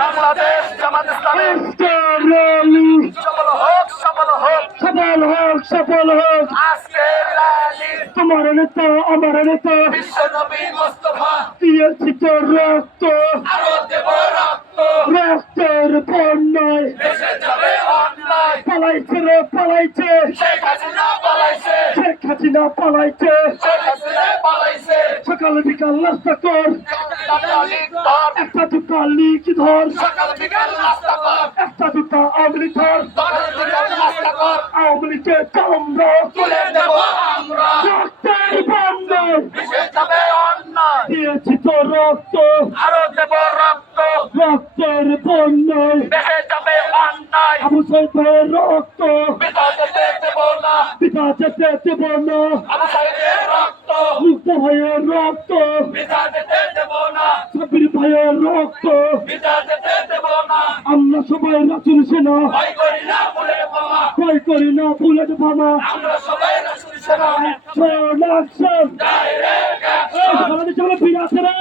বাংলাদেশ জামাত ইসলামী সফল হোক, সফল হোক, সফল হোক, সফল হোক। আজকের র্যালি তোমার নেতা আমার নেতা বিশ্ব নবী মুস্তাফা দিয়েছি তো রক্ত, আরো দেব রক্ত, রক্তের বন্যায় দেশে যাবে অন্যায়, পালাইছে রে পালাইছে, শেখ হাসিনা পালাইছে, শেখ হাসিনা পালাইছে। শেখ হাসিনা পালাইছে, সকাল বিকাল রাস্তা কর, তালিক ধর, একটা দুটা লিখ ধর, সকাল বিকাল নাস্তা কর, একটা দুটা আওয়ামী ধর, সকাল বিকাল নাস্তা কর, আওয়ামী লীগের চামড়া তুলে দেব আমরা, রক্তের বন্যায় দেশে যাবে অন্যায়, দিয়েছি তো রক্ত, আরো দেব রক্ত, রক্তের বন্যায় দেশে যাবে অন্যায়, আবু সাইদের রক্ত পিতা যেতে দেব না, পিতা যেতে দেব না, আবু সাইদের রক্ত, মুক্ত ভাইয়ের রক্ত, পিতা যেতে দেব না, সাবির ভাইয়ের রক্ত। পিতা যেতে দেব না, আমরা সবাই রাসুল সেনা, ভয় করি না বুলেট বোমা, ভয় করি না বুলেট বোমা। আমরা সবাই রাসূল সেনা, অ্যাকশন অ্যাকশন, ডাইরেক্ট অ্যাকশন, বাংলাদেশে বলে বীর আছে রে,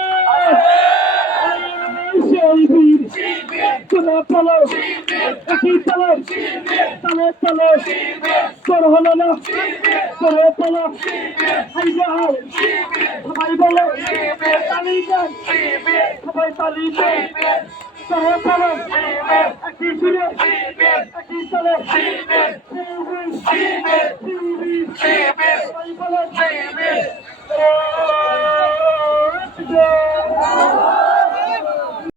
সেই বীর শিবির, চলে চলো, শিবির, একই চলো, শিবির, চলে চলো, শিবির, তোর হলো না, শিবির, চলে চলো, শিবির, হাই যাও, শিবির, সবাই বলো, শিবির, তালি দেন, শিবির, সবাই তালি দেন, শিবির, চলে চলো, শিবির, একই সুরে, শিবির, একই চলে, শিবির, শিবির, শিবির,